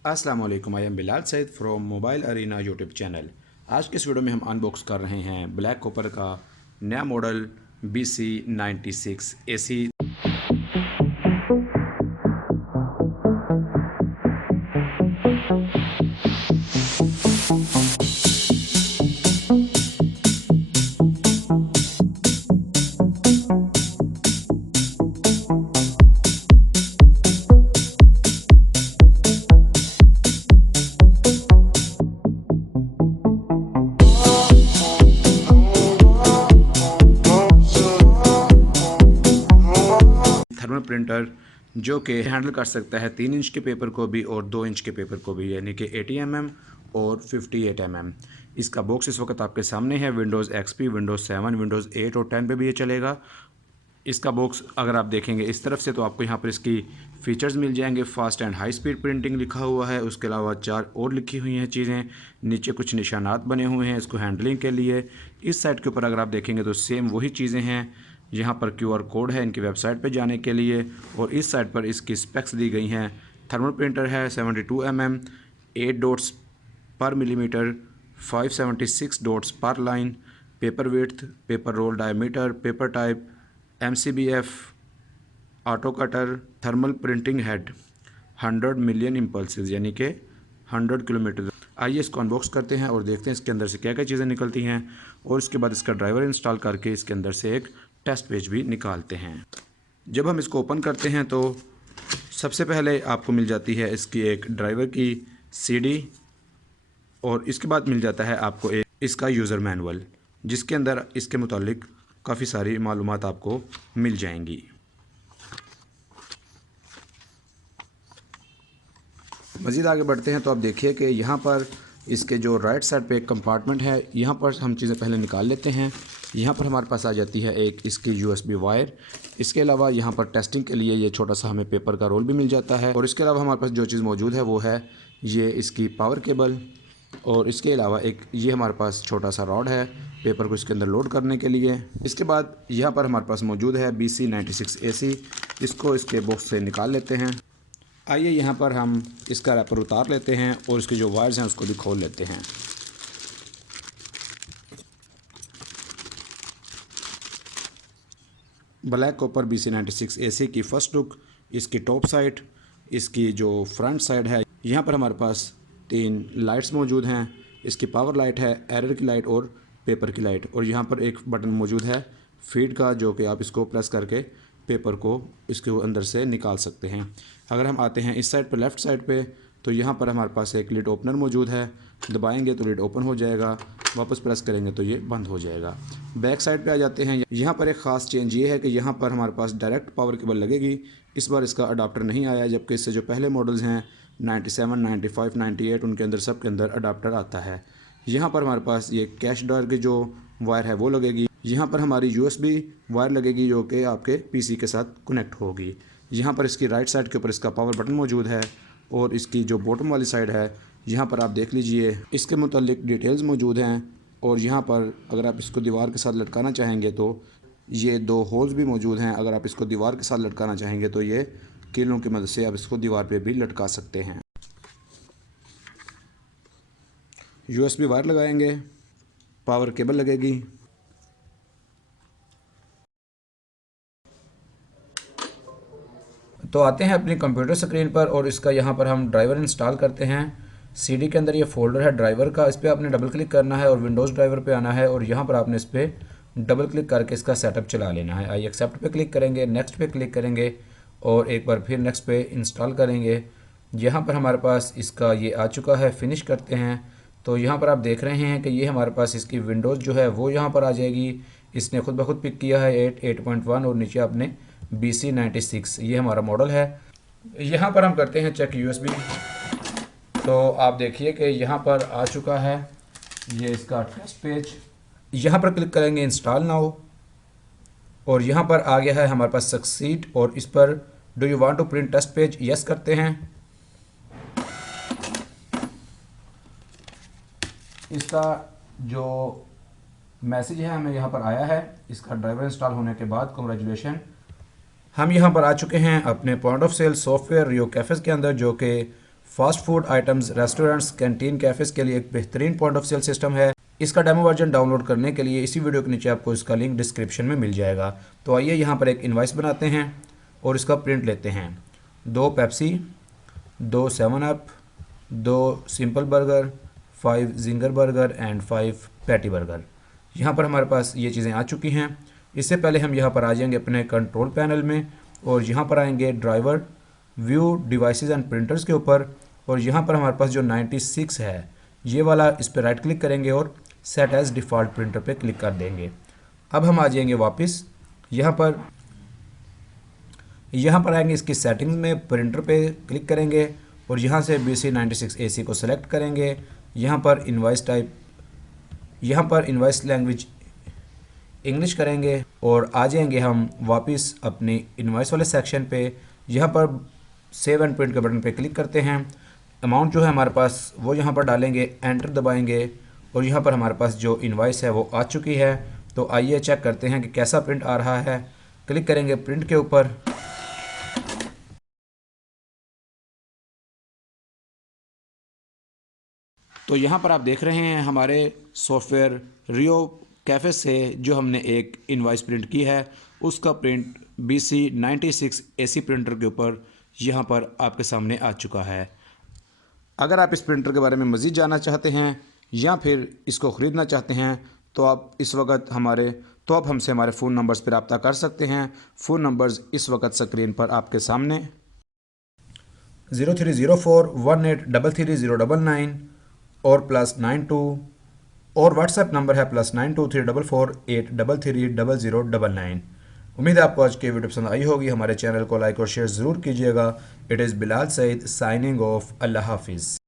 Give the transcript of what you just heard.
अस्सलाम वालेकुम, I am Bilal Saeed from mobile arena YouTube channel. आज के इस वीडियो में हम अनबॉक्स कर रहे हैं ब्लैक कॉपर का नया model BC96 AC। Thermal printer जो कि हैंडल कर सकता है 3 इंच के पेपर को भी और 2 इंच के पेपर को भी, यानी कि 80 mm और 58 mm। इसका बॉक्स इस वक्त आपके सामने है। विंडोज़ XP, विंडोज़ 7, विंडोज़ 8 और 10 पे भी ये चलेगा। इसका बॉक्स अगर आप देखेंगे इस तरफ से तो आपको यहाँ पर इसकी फ़ीचर्स मिल जाएंगे। Fast and high speed printing लिखा हुआ है, उसके अलावा 4 और लिखी हुई हैं चीज़ें। नीचे कुछ निशानात बने हुए हैं इसको हैंडलिंग के लिए। इस साइड के ऊपर अगर आप देखेंगे तो सेम वही चीज़ें हैं। यहाँ पर QR कोड है इनकी वेबसाइट पे जाने के लिए, और इस साइड पर इसकी स्पेक्स दी गई हैं। थर्मल प्रिंटर है 72 mm, 8 डॉट्स पर मिलीमीटर, 576 डॉट्स पर line, paper width, paper roll diameter, paper type, MCBF, auto cutter, thermal printing head, 100 million impulses यानी कि 100 किलोमीटर। आइए इसको अनबॉक्स करते हैं और देखते हैं इसके अंदर से क्या क्या चीज़ें निकलती हैं, और इसके बाद इसका ड्राइवर इंस्टॉल करके इसके अंदर से एक टेस्ट पेज भी निकालते हैं। जब हम इसको ओपन करते हैं तो सबसे पहले आपको मिल जाती है इसकी एक ड्राइवर की CD, और इसके बाद मिल जाता है आपको एक इसका यूज़र मैनुअल, जिसके अंदर इसके मुतालिक काफ़ी सारी मालूमात आपको मिल जाएंगी। मज़ीद आगे बढ़ते हैं तो आप देखिए कि यहाँ पर इसके जो राइट साइड पे एक कंपार्टमेंट है, यहाँ पर हम चीज़ें पहले निकाल लेते हैं। यहाँ पर हमारे पास आ जाती है एक इसकी USB वायर। इसके अलावा यहाँ पर टेस्टिंग के लिए ये छोटा सा हमें पेपर का रोल भी मिल जाता है, और इसके अलावा हमारे पास जो चीज़ मौजूद है वो है ये इसकी पावर केबल, और इसके अलावा एक ये हमारे पास छोटा सा रॉड है पेपर को इसके अंदर लोड करने के लिए। इसके बाद यहाँ पर हमारे पास मौजूद है BC96 AC। इसको इसके बॉक्स से निकाल लेते हैं। आइए यहाँ पर हम इसका रैपर उतार लेते हैं और इसके जो वायर्स हैं उसको भी खोल लेते हैं। ब्लैक कॉपर BC96 AC की फ़र्स्ट लुक, इसकी टॉप साइड, इसकी जो फ्रंट साइड है, यहाँ पर हमारे पास 3 लाइट्स मौजूद हैं। इसकी पावर लाइट है, एरर की लाइट और पेपर की लाइट, और यहाँ पर एक बटन मौजूद है फीड का, जो कि आप इसको प्रेस करके पेपर को इसके अंदर से निकाल सकते हैं। अगर हम आते हैं इस साइड पर, लेफ़्ट साइड पे, तो यहाँ पर हमारे पास एक लिड ओपनर मौजूद है। दबाएंगे तो लिड ओपन हो जाएगा, वापस प्रेस करेंगे तो ये बंद हो जाएगा। बैक साइड पे आ जाते हैं। यहाँ पर एक ख़ास चेंज ये है कि यहाँ पर हमारे पास डायरेक्ट पावर केबल लगेगी। इस बार इसका अडाप्टर नहीं आया, जबकि इससे जो पहले मॉडल्स हैं 97, 95, 98 उनके अंदर सब के अंदर अडाप्टर आता है। यहाँ पर हमारे पास ये कैश ड्रायर की जो वायर है वो लगेगी। यहाँ पर हमारी USB वायर लगेगी जो कि आपके PC के साथ कनेक्ट होगी। यहाँ पर इसकी राइट साइड के ऊपर इसका पावर बटन मौजूद है, और इसकी जो बॉटम वाली साइड है यहाँ पर आप देख लीजिए इसके मुतालिक डिटेल्स मौजूद हैं। और यहाँ पर अगर आप इसको दीवार के साथ लटकाना चाहेंगे तो ये 2 होल्स भी मौजूद हैं। अगर आप इसको दीवार के साथ लटकाना चाहेंगे तो ये कीलों की मदद से आप इसको दीवार पे भी लटका सकते हैं। USB वायर लगाएंगे, पावर केबल लगेगी। तो आते हैं अपनी कंप्यूटर स्क्रीन पर, और इसका यहाँ पर हम ड्राइवर इंस्टॉल करते हैं। CD के अंदर ये फोल्डर है ड्राइवर का, इस पर आपने डबल क्लिक करना है और विंडोज़ ड्राइवर पे आना है, और यहाँ पर आपने इस पर डबल क्लिक करके इसका सेटअप चला लेना है। आई एक्सेप्ट पे क्लिक करेंगे, नेक्स्ट पे क्लिक करेंगे, और एक बार फिर नेक्स्ट पे इंस्टॉल करेंगे। यहाँ पर हमारे पास इसका ये आ चुका है। फिनिश करते हैं तो यहाँ पर आप देख रहे हैं कि ये हमारे पास इसकी विंडोज़ जो है वो यहाँ पर आ जाएगी। इसने खुद ब खुद पिक किया है 8.1, और नीचे आपने BC96 ये हमारा मॉडल है। यहाँ पर हम करते हैं चेक USB। तो आप देखिए कि यहाँ पर आ चुका है ये इसका टेस्ट पेज। यहाँ पर क्लिक करेंगे इंस्टॉल नाउ, और यहाँ पर आ गया है हमारे पास सक्सीड, और इस पर do you want to print test page, yes करते हैं। इसका जो मैसेज है हमें यहाँ पर आया है इसका ड्राइवर इंस्टॉल होने के बाद, कांग्रेचुलेशन। हम यहाँ पर आ चुके हैं अपने point of sale software Rio cafes के अंदर, जो कि fast food items, restaurants, canteen, cafes के लिए एक बेहतरीन पॉइंट ऑफ सेल सिस्टम है। इसका डेमो वर्जन डाउनलोड करने के लिए इसी वीडियो के नीचे आपको इसका लिंक डिस्क्रिप्शन में मिल जाएगा। तो आइए यहाँ पर एक इनवाइस बनाते हैं और इसका प्रिंट लेते हैं। 2 Pepsi, 2 7 up, 2 simple burger, 5 zinger burger and 5 patty burger. यहाँ पर हमारे पास ये चीज़ें आ चुकी हैं। इससे पहले हम यहाँ पर आ जाएंगे अपने कंट्रोल पैनल में और यहाँ पर आएंगे driver, view devices and printers के ऊपर, और यहाँ पर हमारे पास जो 96 है ये वाला, इस पर राइट क्लिक करेंगे और सेट एज डिफ़ॉल्ट प्रिंटर पे क्लिक कर देंगे। अब हम आ जाएंगे वापस यहाँ पर आएंगे इसकी सेटिंग्स में, प्रिंटर पे क्लिक करेंगे और यहाँ से BC96AC को सेलेक्ट करेंगे। यहाँ पर इनवाइस लैंग्वेज इंग्लिश करेंगे और आ जाएंगे हम वापस अपनी इनवाइस वाले सेक्शन पे। यहाँ पर सेव एंड प्रिंट के बटन पे क्लिक करते हैं। अमाउंट जो है हमारे पास वो यहाँ पर डालेंगे, एंटर दबाएंगे और यहाँ पर हमारे पास जो इनवाइस है वो आ चुकी है। तो आइए चेक करते हैं कि कैसा प्रिंट आ रहा है। क्लिक करेंगे प्रिंट के ऊपर। तो यहाँ पर आप देख रहे हैं हमारे सॉफ्टवेयर रियो कैफ़े से जो हमने एक इनवाइस प्रिंट की है उसका प्रिंट BC96AC प्रिंटर के ऊपर यहाँ पर आपके सामने आ चुका है। अगर आप इस प्रिंटर के बारे में मज़ीद जानना चाहते हैं या फिर इसको ख़रीदना चाहते हैं तो आप हमसे हमारे फ़ोन नंबर्स पर रब्ता कर सकते हैं। फ़ोन नंबर्स इस वक्त स्क्रीन पर आपके सामने 030418333099 और +92, और व्हाट्सएप नंबर है +923448330099। उम्मीद है आपको आज की वीडियो पसंद आई होगी। हमारे चैनल को लाइक और शेयर ज़रूर कीजिएगा। It is Bilal Saeed signing off. Allah हाफिज़।